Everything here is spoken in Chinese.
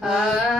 啊